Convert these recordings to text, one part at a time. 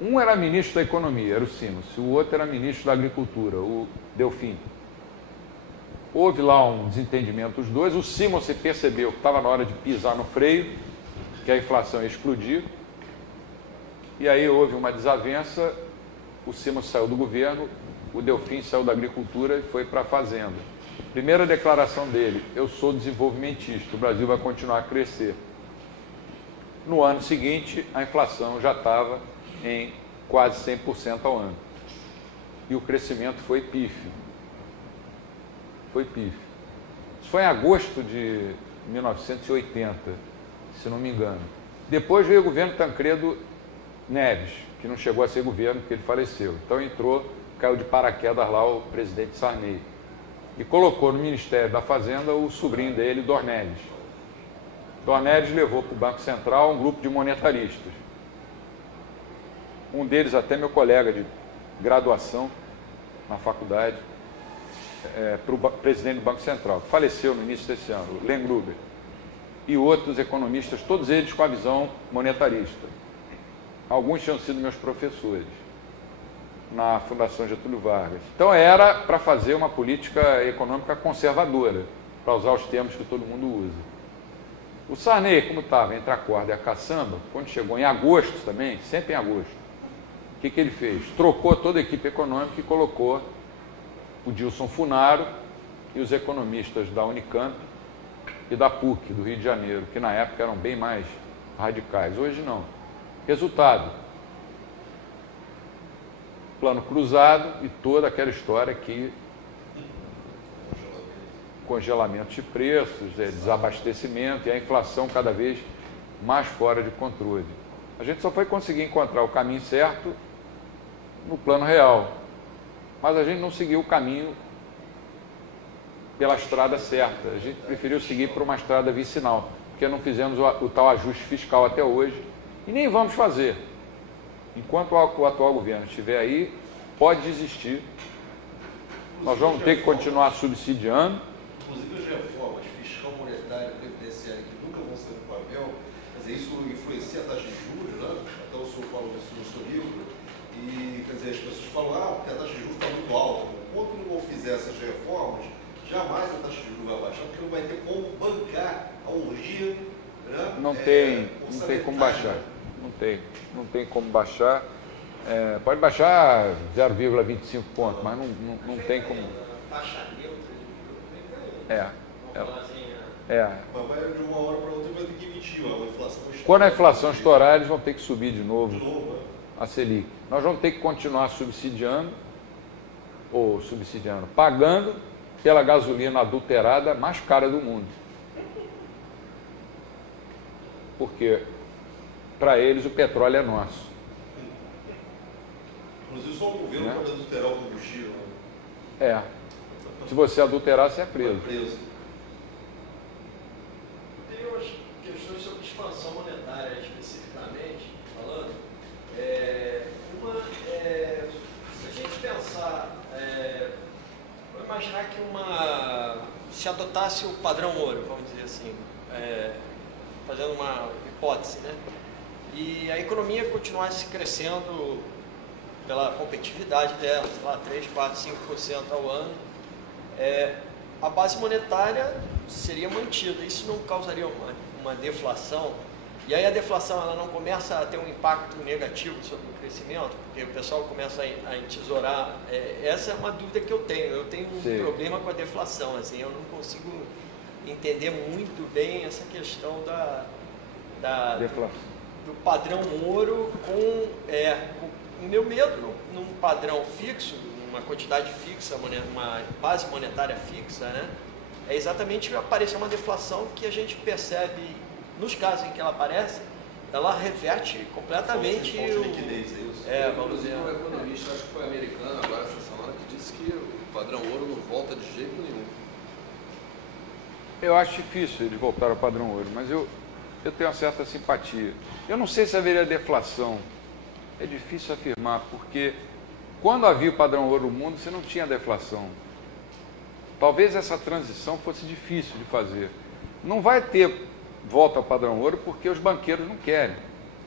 Um era ministro da Economia, era o Simons, o outro era ministro da Agricultura, o Delfim. Houve lá um desentendimento dos dois, o Simons percebeu que estava na hora de pisar no freio, que a inflação ia explodir, e aí houve uma desavença, o Simons saiu do governo, o Delfim saiu da Agricultura e foi para a Fazenda. Primeira declaração dele: eu sou desenvolvimentista, o Brasil vai continuar a crescer. No ano seguinte, a inflação já estava em quase 100% ao ano. E o crescimento foi pífio. Foi pífio. Isso foi em agosto de 1980, se não me engano. Depois veio o governo Tancredo Neves, que não chegou a ser governo porque ele faleceu. Então caiu de paraquedas lá o presidente Sarney. E colocou no Ministério da Fazenda o sobrinho dele, Dornelles. Dornelles levou para o Banco Central um grupo de monetaristas. Um deles até meu colega de graduação na faculdade, para o presidente do Banco Central, que faleceu no início desse ano, Len Gruber. E outros economistas, todos eles com a visão monetarista. Alguns tinham sido meus professores na Fundação Getúlio Vargas. Então era para fazer uma política econômica conservadora, para usar os termos que todo mundo usa. O Sarney, como estava entre a corda e a caçamba, quando chegou em agosto também, sempre em agosto, o que ele fez? Trocou toda a equipe econômica e colocou o Dilson Funaro e os economistas da Unicamp e da PUC, do Rio de Janeiro, que na época eram bem mais radicais. Hoje não. Resultado: plano cruzado e toda aquela história que congelamento de preços, desabastecimento e a inflação cada vez mais fora de controle. A gente só foi conseguir encontrar o caminho certo no plano real, mas a gente não seguiu o caminho pela estrada certa. A gente preferiu seguir por uma estrada vicinal, porque não fizemos o tal ajuste fiscal até hoje e nem vamos fazer. Enquanto o atual governo estiver aí, pode desistir. Nós vamos ter que continuar subsidiando. Inclusive as reformas fiscal, monetária e previdenciária que nunca vão ser no papel, quer dizer, isso influencia a taxa de juros, né? Até o senhor falou isso no seu livro, e quer dizer, as pessoas falam, porque a taxa de juros está muito alta. Enquanto não fizer essas reformas, jamais a taxa de juros vai baixar, porque não vai ter como bancar a orgia, né? Não tem como baixar. Não tem como baixar. Pode baixar 0,25 pontos, mas não tem como. Taxa neutra Mas vai de uma hora para outra vai ter que emitir a inflação. Quando a inflação estourar, eles vão ter que subir de novo a Selic. Nós vamos ter que continuar pagando pela gasolina adulterada mais cara do mundo. Porque para eles o petróleo é nosso. Inclusive só o governo pode adulterar o combustível. Se você adulterar, você é preso. Tem umas questões sobre expansão monetária especificamente, falando. Se a gente pensar, vou imaginar que se adotasse o padrão ouro, vamos dizer assim, fazendo uma hipótese, né? E a economia continuasse crescendo pela competitividade dela, sei lá, 3, 4, 5% ao ano, a base monetária seria mantida. Isso não causaria uma deflação? E aí a deflação ela não começa a ter um impacto negativo sobre o crescimento, porque o pessoal começa a entesourar. Essa é uma dúvida que eu tenho. Eu tenho um problema com a deflação. Assim, eu não consigo entender muito bem essa questão do padrão ouro com o meu medo num padrão fixo, uma quantidade fixa, uma base monetária fixa, né? É exatamente aparecer uma deflação que a gente percebe, nos casos em que ela aparece, ela reverte completamente vamos dizer, um economista, acho que foi americano agora essa semana, que disse que o padrão ouro não volta de jeito nenhum. Eu acho difícil eles voltar ao padrão ouro, mas eu tenho uma certa simpatia. Eu não sei se haveria deflação. É difícil afirmar, porque quando havia o padrão ouro no mundo, você não tinha deflação. Talvez essa transição fosse difícil de fazer. Não vai ter volta ao padrão ouro porque os banqueiros não querem.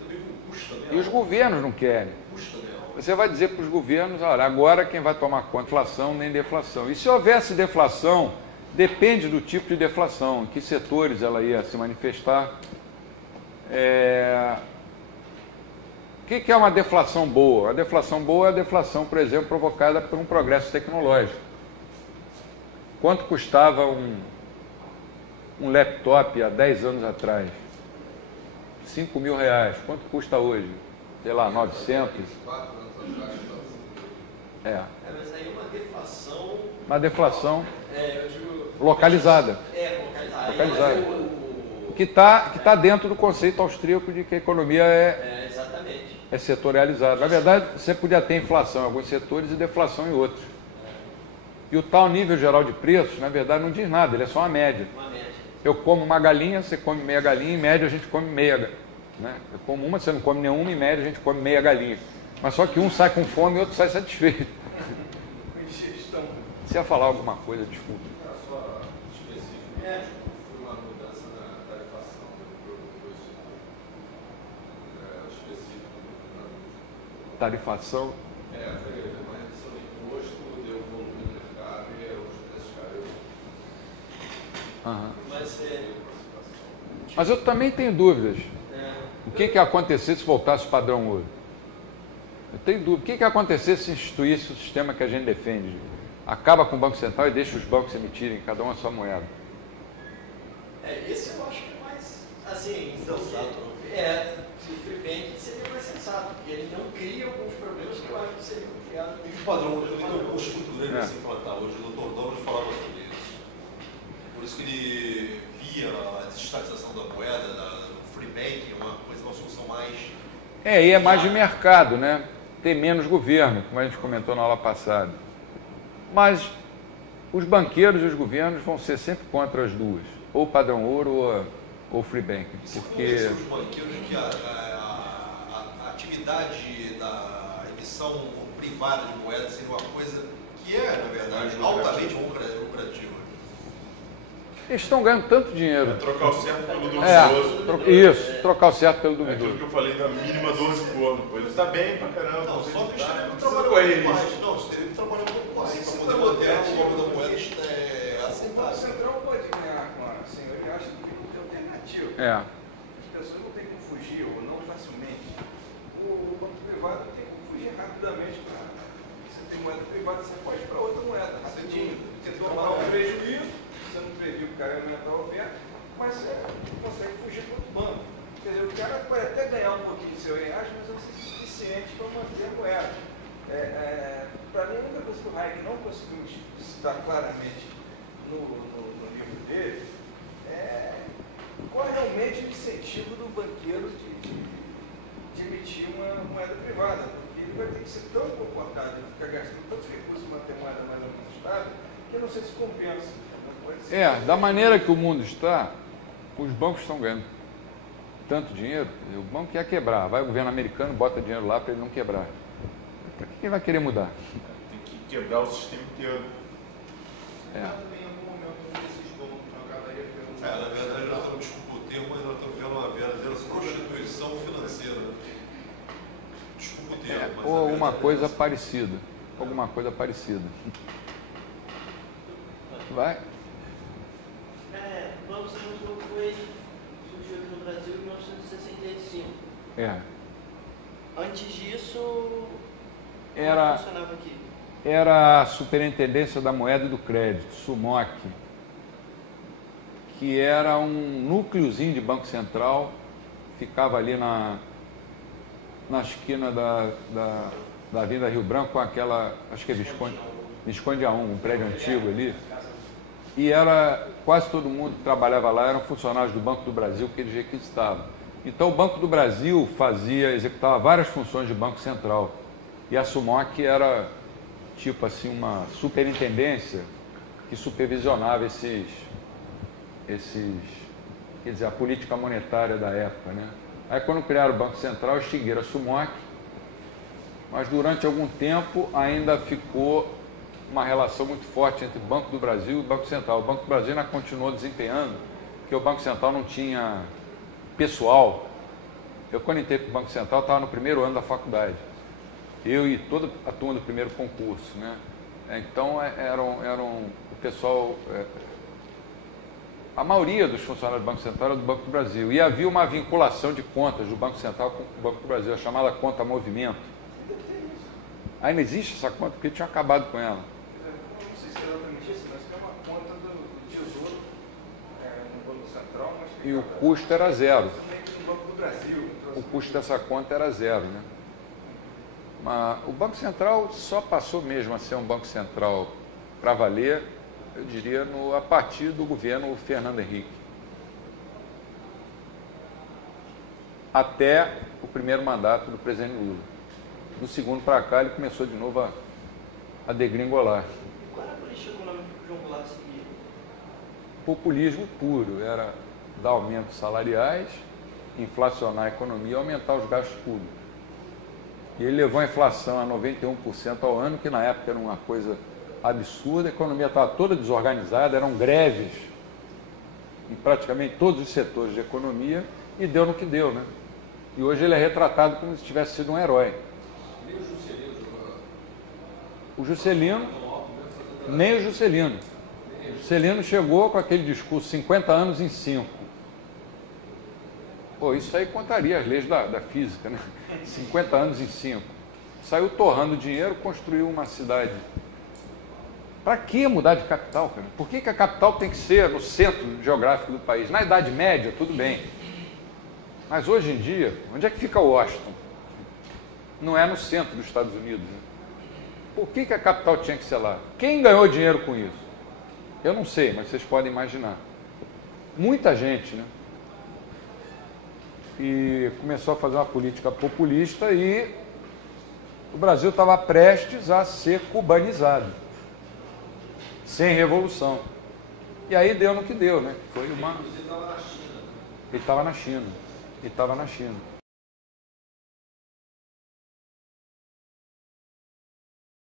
Também custa mesmo. E os governos não querem. Custa mesmo. Você vai dizer para os governos, olha, agora quem vai tomar conta inflação nem deflação. E se houvesse deflação, depende do tipo de deflação, em que setores ela ia se manifestar. O que é uma deflação boa? A deflação boa é a deflação, por exemplo, provocada por um progresso tecnológico. Quanto custava um laptop há 10 anos atrás? 5 mil reais. Quanto custa hoje? Sei lá, 900? Mas aí uma deflação... Uma deflação eu digo... localizada. Localizada. Que tá dentro do conceito austríaco de que a economia Exatamente. é setorializada. Na verdade, você podia ter inflação em alguns setores e deflação em outros. E o tal nível geral de preços, na verdade, não diz nada, ele é só uma média. Eu como uma galinha, você come meia galinha, em média a gente come meia. Né? Eu como uma, você não come nenhuma, em média a gente come meia galinha. Mas só que um sai com fome e o outro sai satisfeito. Você ia falar alguma coisa, desculpa. Só específico, foi uma mudança na tarifação do específico. Tarifação? Foi uma redução do imposto, deu volume no mercado e os preços caíram. Mas eu também tenho dúvidas. O que ia acontecer se voltasse o padrão ouro? Eu tenho dúvida. O que ia acontecer se instituísse o sistema que a gente defende? Acaba com o Banco Central e deixa os bancos emitirem cada um a sua moeda. Esse eu acho que é mais, assim, sensato. Se o Free Bank seria mais sensato, porque ele não cria alguns problemas que eu acho que seriam criados. E o padrão ouro também tem um custo muito grande de se implantar. Hoje o Dr. Douglas falava sobre isso. Por isso que ele via a desestatização da moeda, do Free Bank, uma solução mais... E é mais de mercado, né? Tem menos governo, como a gente comentou na aula passada. Mas os banqueiros e os governos vão ser sempre contra as duas, ou padrão ouro ou free bank. Porque os banqueiros que a atividade da emissão privada de moeda seria uma coisa que na verdade, altamente lucrativa. Eles estão ganhando tanto dinheiro. Trocar o certo pelo duvidoso. Isso, trocar o certo pelo duvidoso. Aquilo que eu falei da mínima dor de corno. Ele está bem pra caramba. Não, só que eles teriam que trabalhar mais. Não, eles teriam que trabalhar um pouco mais para poder manter a forma da moeda aceitável. O Banco Central pode ganhar com a senhoria, acho que tem que ter alternativa. As pessoas não têm como fugir, ou não facilmente. O banco privado tem como fugir rapidamente. Você tem moeda privada, você pode para outra moeda, rapidinho. Você tomar um prejuízo, você não previu que o cara ia aumentar a oferta, mas você consegue fugir para outro banco. Quer dizer, o cara pode até ganhar um pouquinho de seu reais, mas não vai ser suficiente para manter a moeda. Para mim, a única coisa que o Hayek não conseguiu citar claramente no livro dele qual é realmente o incentivo do banqueiro de emitir uma moeda privada, porque ele vai ter que ser tão comportado e ficar gastando tantos recursos para manter moeda mais ou menos estável, que eu não sei se compensa. Da maneira que o mundo está, os bancos estão ganhando tanto dinheiro, o banco quer quebrar, vai o governo americano, bota dinheiro lá para ele não quebrar. Para que ele vai querer mudar? Tem que quebrar o sistema inteiro. Na verdade, nós estamos, desculpa o termo, mas nós estamos vendo uma verdadeira prostituição financeira. Desculpa o termo. Ou alguma coisa parecida. Alguma coisa parecida. Vai? O Banco Central surgiu aqui no Brasil em 1965. Antes disso, como funcionava aqui? Era a Superintendência da Moeda e do Crédito, SUMOC, que era um núcleozinho de Banco Central, ficava ali na esquina da Avenida Rio Branco, com aquela, acho que é Visconde A1, um prédio antigo ali. E quase todo mundo que trabalhava lá eram funcionários do Banco do Brasil que eles requisitavam. Então o Banco do Brasil executava várias funções de Banco Central. E a SUMOC era tipo assim uma superintendência que supervisionava quer dizer, a política monetária da época, né? Aí quando criaram o Banco Central, extinguiram a SUMOC, mas durante algum tempo ainda ficou uma relação muito forte entre o Banco do Brasil e o Banco Central. O Banco do Brasil ainda continuou desempenhando, porque o Banco Central não tinha pessoal Eu, quando entrei para o Banco Central, estava no primeiro ano da faculdade. Eu e toda a turma do primeiro concurso, né? Então, o pessoal... a maioria dos funcionários do Banco Central era do Banco do Brasil. E havia uma vinculação de contas do Banco Central com o Banco do Brasil, a chamada conta movimento. Ainda existe essa conta, porque tinha acabado com ela. Não sei se é exatamente isso, mas é uma conta do Tesouro no Banco Central. Mas E o custo era zero. no Banco do Brasil. O custo dessa conta era zero, né? Mas o Banco Central só passou mesmo a ser um Banco Central para valer, eu diria, a partir do governo Fernando Henrique. Até o primeiro mandato do presidente Lula. Do segundo para cá, ele começou de novo a degringolar. Qual era a política econômica que o João Goulart seguia? Populismo puro, era dar aumentos salariais, inflacionar a economia e aumentar os gastos públicos. E ele levou a inflação a 91% ao ano, que na época era uma coisa absurda, a economia estava toda desorganizada, eram greves em praticamente todos os setores de economia, e deu no que deu, né? E hoje ele é retratado como se tivesse sido um herói. O Juscelino, nem o Juscelino. O Juscelino chegou com aquele discurso 50 anos em 5. Pô, isso aí contaria as leis da física, né? 50 anos em 5. Saiu torrando dinheiro, construiu uma cidade. Para que mudar de capital, cara? Por que a capital tem que ser no centro geográfico do país? Na Idade Média, tudo bem. Mas hoje em dia, onde é que fica Washington? Não é no centro dos Estados Unidos, né? Por que a capital tinha que ser lá? Quem ganhou dinheiro com isso? Eu não sei, mas vocês podem imaginar. Muita gente, né? E começou a fazer uma política populista e o Brasil estava prestes a ser cubanizado, sem revolução. E aí deu no que deu, né? Foi uma... Ele estava na China.